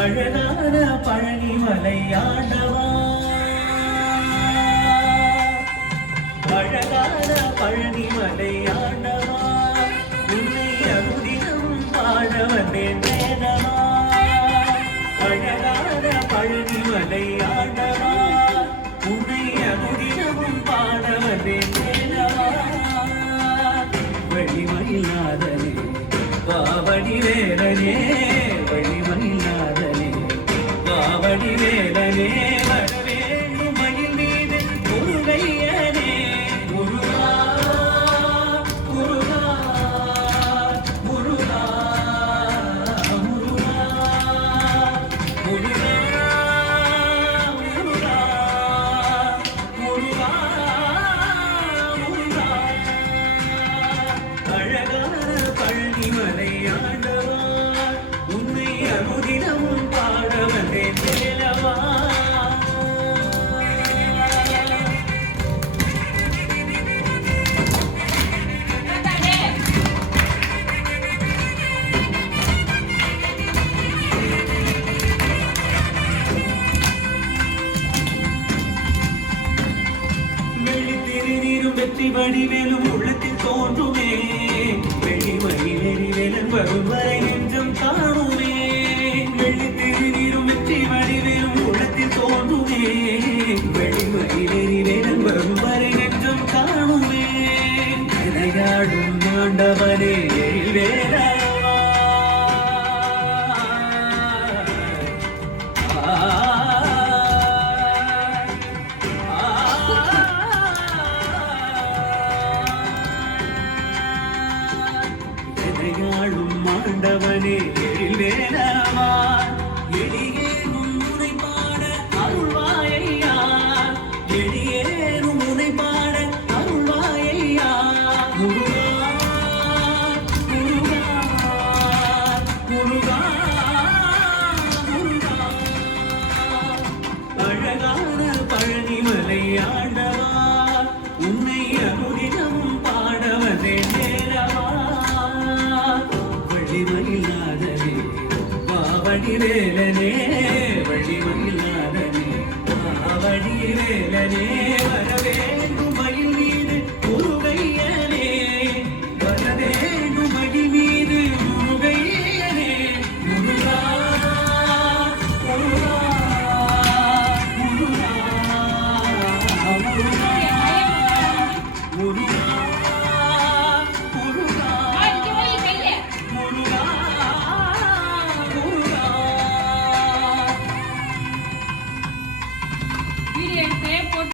அழகான பழனிமலை ஆண்டவா, அழகான பழனிமலை ஆண்டவா, உன்னை அனுதினம் பாட வந்தேன் வேதவா. அழகான பழனிமலை ஆண்டவா, உன்னை அனுதினமும் பாட வந்தேன் வேதவா. வழிமயிலாதனே காவடி வேலனே, வழிமயிலாதனே காவடி வேலனே, வரவேண்டும் மயில் மீது முருகையனே. முருகா முருகா முருகா முருகா முருகா முருகா முருகா முருகா. அழகான பழனிமலை ஆண்டவா, உன்னை அனுதினமும் பாட வந்தேன் வேலவா. வெள்ளித்திருநீரும் வெற்றி வடிவேலும் உள்ளத்தில் தோன்றுமே, வெளிமயிலேறி வேலன் வரும் வரை நெஞ்சம் காணுமே. வெள்ளித்திருநீரும் வெற்றி வடிவேலும் உள்ளத்தில் தோன்றுமே, வெளிமயிலேறி வேலன் வரும் வரை நெஞ்சம் காணுமே. விளையாடும் ஆண்டவனே வேலவா, எதையாளும் ஆண்டவனே வேலவா, எளிய